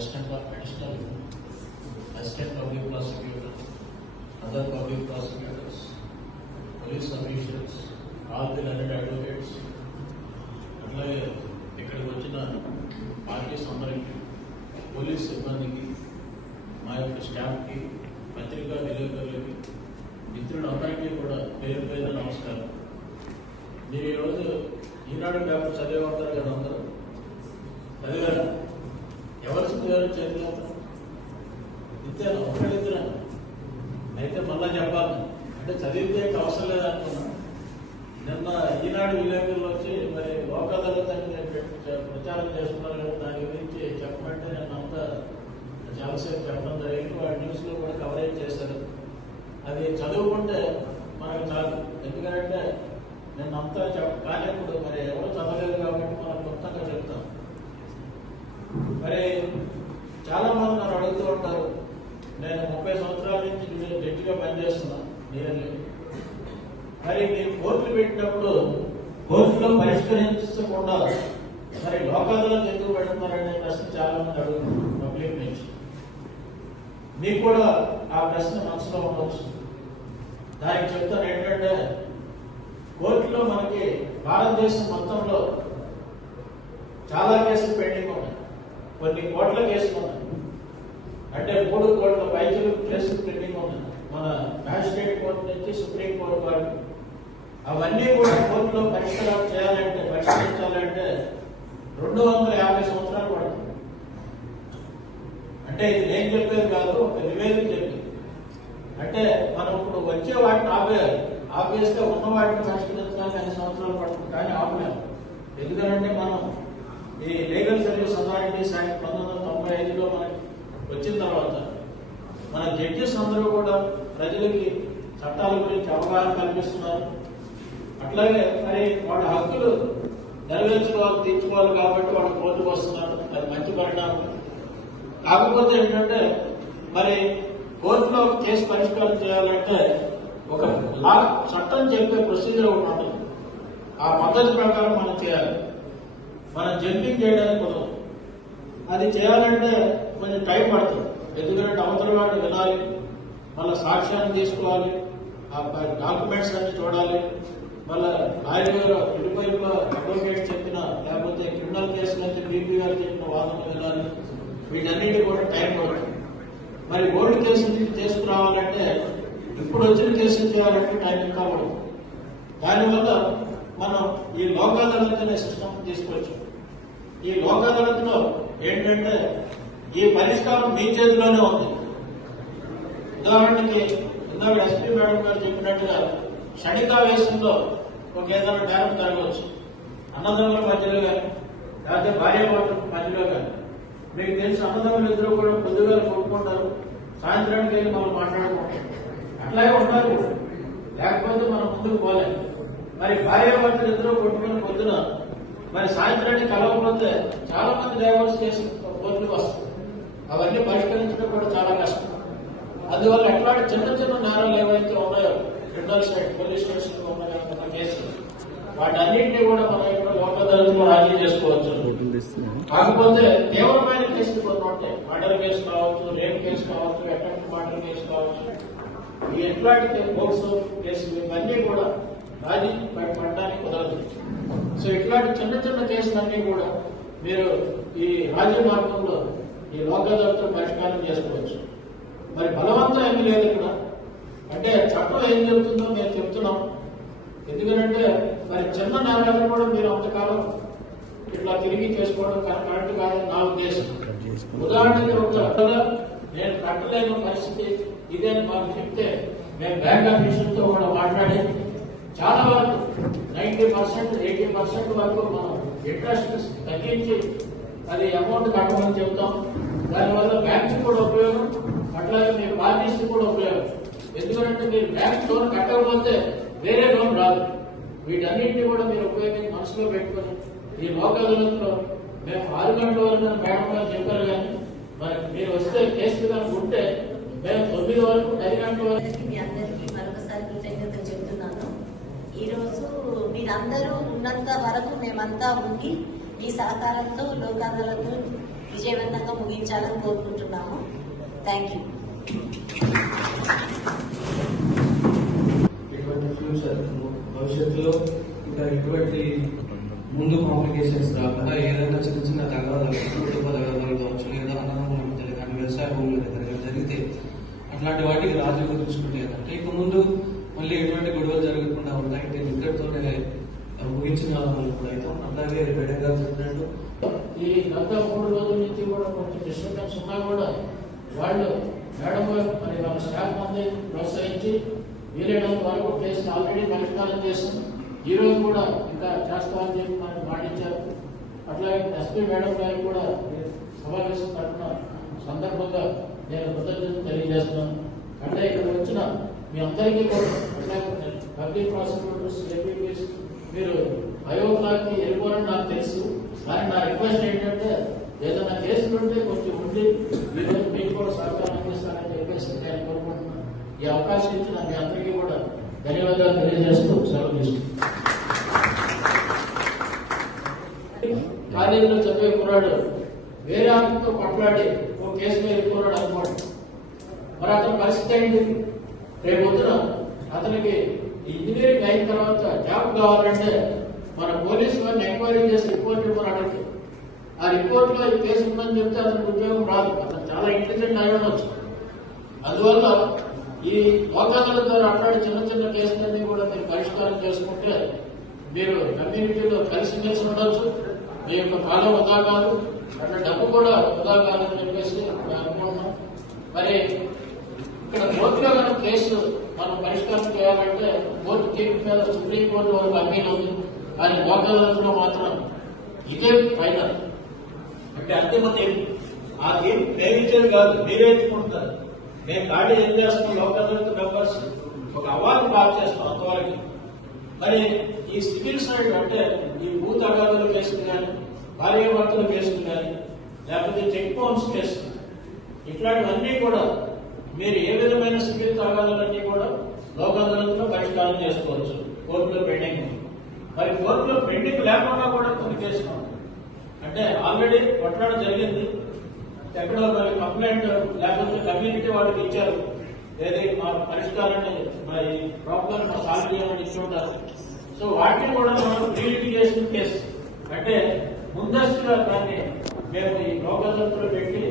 Assistant additional assistant public prosecutor other public prosecutors police commissioners ఆర్థిక and advocates అట్లాగే ఇక్కడికి వచ్చిన పార్టీ సంబరికి పోలీస్ సిబ్బందికి మా యొక్క స్టాఫ్కి పత్రికా విలేకరులకి మిత్రుడు అందరికీ కూడా పేరు పేద నమస్కారం. మీరు ఈరోజు ఈనాడు పేపర్ చదివే ఉంటారు కదా అందరూ? చదివారా? ఎవరు చదివారు చదివారు ఇంతేనా ఒక్కడిద్దరా అయితే మళ్ళా చెప్పాలి. అంటే చదివితే అవసరం లేదనుకున్నా. నిన్న ఈనాడు విలేకరులు వచ్చి మరి లోక్ అదాలత్ అని ప్రచారం చేస్తున్నారు కదా దాని గురించి చెప్పమంటే నేను అంతా చాలాసేపు చెప్పడం జరిగింది. వాడి న్యూస్లో కూడా కవరేజ్ చేశారు. అది చదువుకుంటే మనకు చాలు. ఎందుకంటే నేను అంతా చెప్ కానీ ఇప్పుడు మరి ఎవరు చదవలేదు కాబట్టి మనం క్లుప్తంగా చెప్తాం. మరి చాలా మంది నన్ను అడుగుతూ ఉంటారు నేను ముప్పై సంవత్సరాల నుంచి జడ్జిగా పనిచేస్తున్నా నియర్లీ మరి మీరు కోర్టులు పెట్టినప్పుడు కోర్టులో పరిష్కరించకుండా మరి లోకాదాలను ఎందుకు పెడుతున్నారనే ప్రశ్న చాలా మంది అడుగుతున్నారు పబ్లిక్ నుంచి. మీకు కూడా ఆ ప్రశ్న మనసులో ఉండవచ్చు దానికి చెప్తాను ఏంటంటే కోర్టులో మనకి భారతదేశం మొత్తంలో చాలా కేసులు పెండింగ్ ఉన్నాయి. కొన్ని కోట్ల కేసులు ఉన్నాయి. అంటే మూడు కోట్ల పైసలు కేసులు పెండింగ్ ఉన్నాయి మన మ్యాజిస్ట్రేట్ కోర్టు నుంచి సుప్రీం కోర్టు వరకు అవన్నీ కూడా కోర్టులో పరిష్కారం చేయాలంటే పరిష్కరించాలంటే రెండు వందల యాభై సంవత్సరాలు పడుతుంది. అంటే ఇది నేను చెప్పేది కాదు ఒక నివేదిక చెప్పింది అంటే మనం ఇప్పుడు వచ్చే వాటిని ఆపేయాలి ఆపేస్తే ఉన్న వాటిని పరిష్కరించడానికి ఐదు సంవత్సరాలు పడుతుంది కానీ ఆపలేము. ఎందుకంటే మనం ఈ లీగల్ సర్వీస్ అథారిటీస్ యాక్ట్ పంతొమ్మిది వందల తొంభై ఐదులో మనకి వచ్చిన తర్వాత మన జడ్జెస్ అందరూ కూడా ప్రజలకి చట్టాల గురించి అవగాహన కల్పిస్తున్నారు. అట్లాగే మరి వాళ్ళ హక్కులు నెరవేర్చుకోవాలి తీర్చుకోవాలి కాబట్టి వాళ్ళు కోర్టుకు వస్తున్నారు అది మంచి పరిణామం. కాకపోతే ఏంటంటే మరి కోర్టులో కేసు పరిష్కారం చేయాలంటే ఒక లా చట్టం చెప్పే ప్రొసీజర్ ఒకటి ఉంటుంది. ఆ పద్ధతి ప్రకారం మనం చేయాలి. మనం జంపింగ్ చేయడానికి కుదరదు. అది చేయాలంటే కొంచెం టైం పడుతుంది. ఎందుకంటే అవతల వాడు వినాలి మళ్ళీ సాక్ష్యాన్ని తీసుకోవాలి. ఆ డాక్యుమెంట్స్ అన్ని చూడాలి. మళ్ళీ లాయర్ గారు ఇరువైపులో అడ్వకేట్ చెప్పిన లేకపోతే క్రిమినల్ కేసులు అయితే బీపీ గారు చెప్పిన వాదనలు వినాలి. వీటన్నిటి కూడా టైం పడుతుంది మరి ఓల్డ్ కేసులు తీసుకురావాలంటే ఇప్పుడు వచ్చిన కేసులు చేయాలంటే టైం ఇంకా పడుతుంది. దానివల్ల మనం ఈ లోకాదాలతనే సిస్టమ్ తీసుకొచ్చాం. ఈ లోకాదాలతలో ఏంటంటే ఈ పరిష్కారం మీ చేతిలోనే ఉంది. ఉదాహరణకి ఇందాక ఎస్పీ మేడం గారు చెప్పినట్టుగా క్షణికావేశంలో ఒక ఏదైనా నేరం జరగవచ్చు. అన్నదమ్ముల మధ్యలో కానీ లేకపోతే భార్య భర్తల మధ్యలో కానీ మీకు తెలిసి అన్నదమ్ములు ఇద్దరు కూడా పొద్దుగా కొట్టుకుంటారు సాయంత్రానికి వెళ్ళి మనం మాట్లాడుకుంటాం. అట్లాగే ఉంటారు. లేకపోతే మనం ముందుకు పోలేం. మరి భార్య భర్తలు ఇద్దరు కొట్టుకుని పొద్దున మరి సాయంత్రానికి కలవకపోతే చాలా మంది డైవర్స్ చేసి కోర్టుకు వస్తారు. అవన్నీ పరిష్కరించడం కూడా చాలా కష్టం. అందువల్ల ఎట్లాంటి చిన్న చిన్న నేరాలు ఏవైతే ఉన్నాయో క్రిమినల్ స్టేట్ పోలీస్ స్టేషన్ ఉన్నాయో ఉన్న కేసులు వాటన్నింటినీ కూడా మన యొక్క లోకదారులు రాజీ చేసుకోవచ్చు. కాకపోతే తీవ్రమైన కేసులు కొన్ని ఉంటాయి. మర్డర్ కేసు కావచ్చు రేప్ కేసు కావచ్చు అటెంప్ట్ మర్డర్ కేసు కావచ్చు. ఈ ఎట్లాంటి కోర్సు కేసులు ఇవన్నీ కూడా రాజీ పడటానికి కుదరదు. సో ఇట్లాంటి చిన్న చిన్న కేసులన్నీ కూడా మీరు ఈ రాజీ మార్గంలో ఈ లోకదాలతో పరిష్కారం చేసుకోవచ్చు. మరి బలవంతం ఏమీ లేదు ఇక్కడ. అంటే చట్టం ఏం చెబుతుందో మేము చెప్తున్నాం. ఎందుకంటే మరి చిన్న నేరాలను కూడా మీరు అంతకాలం ఇట్లా తిరిగి చేసుకోవడం కరెక్ట్ కాదని నా ఉద్దేశం. ఉదాహరణకి ఒక నేను కట్టలేని పరిస్థితి ఇదే అని మాకు చెప్తే మేము బ్యాంక్ ఆఫీసులతో కూడా మాట్లాడి చాలా వరకు నైంటీ పర్సెంట్ ఎయిటీ పర్సెంట్ వరకు మనం ఇంట్రెస్ట్ తగ్గించి అది అమౌంట్ కట్టమని చెప్తాం. దానివల్ల బ్యాంక్ కూడా ఉపయోగం అట్లాగే మీ పార్టీస్ కూడా ఉపయోగం. ఎందుకంటే మీరు బ్యాంక్ లోన్ కట్టకపోతే వేరే లోన్ రాదు. వీటన్నింటినీ కూడా మీరు ఉపయోగించి మనసులో పెట్టుకుని ఈ లోకల్లో మేము ఆరు గంటల వరకు మేడం గారు చెప్పారు కానీ మరి మీరు వస్తే కేసు కనుక ఉంటే మేము తొమ్మిది వరకు పది గంటల వరకు మీ అందరికీ మరొకసారి కృతజ్ఞతలు చెప్తున్నాను. ఈరోజు మీరందరూ ఉన్నంత వరకు మేమంతా ఉండి మీ సహకారంతో లోకాదాలతో విజయవంతంగా ముగించాలని కోరుకుంటున్నాము. థ్యాంక్ యూ భవిష్యత్తులో ఇంకా ఎటువంటి ముందు కాంప్లికేషన్స్ రాకుండా ఏదైనా చిన్న చిన్న తగాదాలు కుటుంబ కావచ్చు లేదా అన్నదమ్ముల కానీ వ్యవసాయ భూముల దగ్గర కానీ జరిగితే అట్లాంటి వాటికి రాజు చూసుకుంటే ఏంటంటే ఇక ముందు మళ్ళీ ఎటువంటి గొడవలు జరగకుండా ఉంటాయి. ఇది ముగించిన వాళ్ళు అయితే అట్లాగే చెప్పినట్టు ఈ గత మూడు రోజుల నుంచి కూడా కొంచెం డిస్టర్బెన్స్ ఉన్నా కూడా వాళ్ళు మేడం మరి వాళ్ళ స్టాఫ్ మంది ప్రోత్సహించి వీలైనంత వరకు కేసుని ఆల్రెడీ పరిష్కారం చేస్తుంది ఈ రోజు కూడా ఇంకా చేస్తామని చెప్పి మనకు మాటించారు అట్లాగే ఎస్పీ మేడం గారు కూడా సమావేశం తరఫున సందర్భంగా నేను కృతజ్ఞతలు తెలియజేస్తున్నాను. అంటే ఇక్కడ వచ్చిన మీ అందరికీ కూడా అట్లాగే పబ్లిక్ ప్రాసిక్యూటర్స్ ఏపీపీస్ మీరు అయోగ్యానికి వెళ్ళిపోరని నాకు తెలుసు. కానీ నా రిక్వెస్ట్ ఏంటంటే ఏదైనా కేసులు ఉంటే కొంచెం ఉండి మీరు మీకు కూడా సహకారం అందిస్తానని చెప్పేసి నేను కోరుకుంటున్నాను. ఈ అవకాశం ఇచ్చిన మీ అందరికీ కూడా ధన్యవాదాలు తెలియజేస్తూ సెలవు తీసుకుంటాను కాలేజీలో చదివే కుర్రాడు వేరే ఆమెతో కొట్లాడి ఓ కేసు మీద కుర్రాడు అనుకోండి. మరి అతని పరిస్థితి ఏంటి? రేపు పొద్దున అతనికి ఇంజనీరింగ్ అయిన తర్వాత జాబ్ కావాలంటే మన పోలీసు వారిని ఎంక్వైరీ చేసి రిపోర్ట్ ఇవ్వమని అడగదు ఆ రిపోర్ట్లో ఈ కేసు ఉందని చెప్తే అతనికి ఉద్యోగం రాదు. అతను చాలా ఇంటెలిజెంట్ అయి ఉండొచ్చు. అందువల్ల ఈ లోకాల ద్వారా అట్లాంటి చిన్న చిన్న కేసులన్నీ కూడా మీరు పరిష్కారం చేసుకుంటే మీరు కమ్యూనిటీలో కలిసిమెలిసి ఉండొచ్చు. మీ యొక్క కాలం వృధా కాదు. అట్లా డబ్బు కూడా వృధా కాదని చెప్పేసి అనుకుంటున్నాం మరి ఇక్కడ కోర్టులో కనుక కేసు మనం పరిష్కారం చేయాలంటే కోర్టు తీర్పు మీద సుప్రీంకోర్టు వరకు అప్పీల్ ఉంది. కానీ లోకాలలో మాత్రం ఇదే ఫైనల్. అంటే అంతిమ తీర్పు ఆ తీర్పు ప్రేమించేది కాదు మీరే ఎత్తుకుంటారు. మేము గాడి ఏం చేస్తాం? లోకల్ మెంబర్స్ ఒక అవార్డు పాస్ చేస్తాం అంతవరకు. మరి ఈ సివిల్స్ అంటే ఈ భూ తగాదుల కేసులు కానీ భార్యాభర్తల కేసులు కానీ లేకపోతే చెక్ బౌన్స్ కేసులు ఇట్లాంటివన్నీ కూడా మీరు ఏ విధమైన సివిల్ తగాదాలన్నీ కూడా లోక్ అదాలత్లో పరిష్కారం చేసుకోవచ్చు. కోర్టులో పెండింగ్ మరి కోర్టులో పెండింగ్ లేకుండా కూడా కొన్ని కేసులు అంటే ఆల్రెడీ కొట్లాడ జరిగింది. ఎక్కడో మరి కంప్లైంట్ లేకపోతే కమ్యూనిటీ వాళ్ళకి ఇచ్చారు. ఏది మా పరిష్కారాన్ని మరి ప్రాబ్లం సాల్వ్ చేయమని ఇచ్చుంటారు సో వాటిని కూడా మనం రీలిటిగేషన్ కేసు అంటే ముందస్తుగా దాన్ని మేము ఈ లోకదంతులు పెట్టి